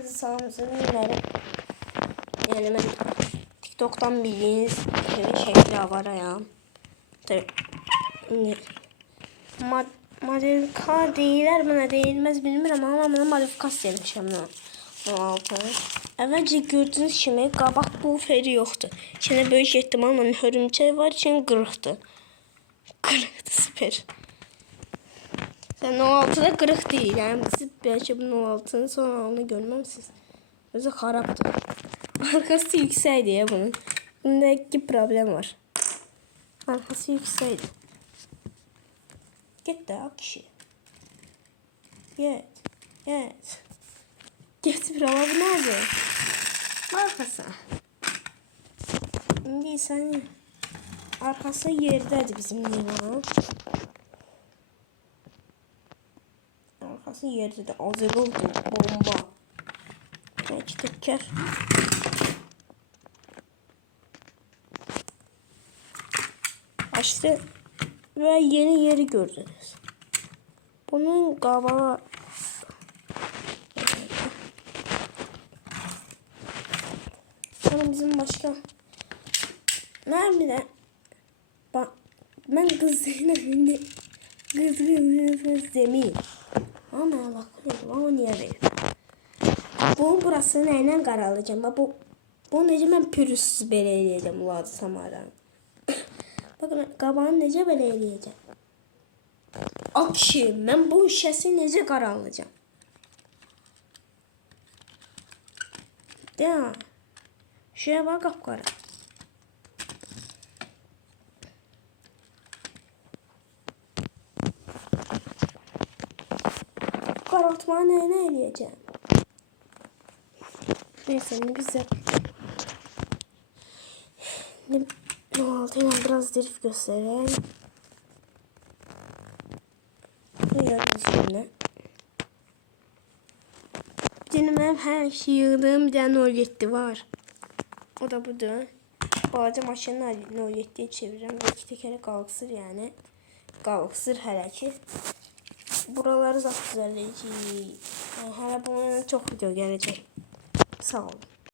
Hepinizi sağlığınızı dinlerim. Yani ben TikTok'tan bildiğiniz gibi şekli var. Şimdi Mad modifika değiller bana değilmez bilmiyorum ama ben. O altı. Əvvəlcə gördüyünüz kimi qabaq bu feri yoxdur. İçində böyük ehtimalla hörümçək var, için qırıqdır. Qırıqdır, süper. Sen o altıda kırık değil. Yani siz belki bunun o altının son halini görmemişsiniz. Özü haraptır. Arkası yüksekdi ya bunun. Bunda iki problem var. Arkası yüksekdi. Git ak kişi. Git. Git. Git bir bu nerede? Arkası. Şimdi sen arkası yerdeydi bizim limanın. Arkası yerde de hazırlıklı bomba. Belki teker. Açtı ve yeni yeri gördünüz. Bunun kabağı Sonra bizim başka Mermi'den bak ben kız Zeynep'in kız kız kız demeyin. Ama bakıyorum ama niye verir? Bu burası neyle qaralacağım? Bax, Bu bu necə mən pürüzsüz belə eləyəcəm Vlad Samaran. Bakın qabağını necə belə eləyəcəm? Akşi, mən bu şəsi necə qaralacağım? Ya. Şuraya bak qapqara. Ne ne eləyəcəm? Neyse ne güzel. Şimdi altıyla biraz drift göstereyim. Şimdi. Bir tane benim her şey yığdığım bir tane 07 var. O da budur. Balaca maşının 07'ye çevireceğim ve iki tekeri kalksır yani. Kalksır hele ki. Buraları zat düzenleyici. Yani hala bunun çok video gelecek. Sağ olun.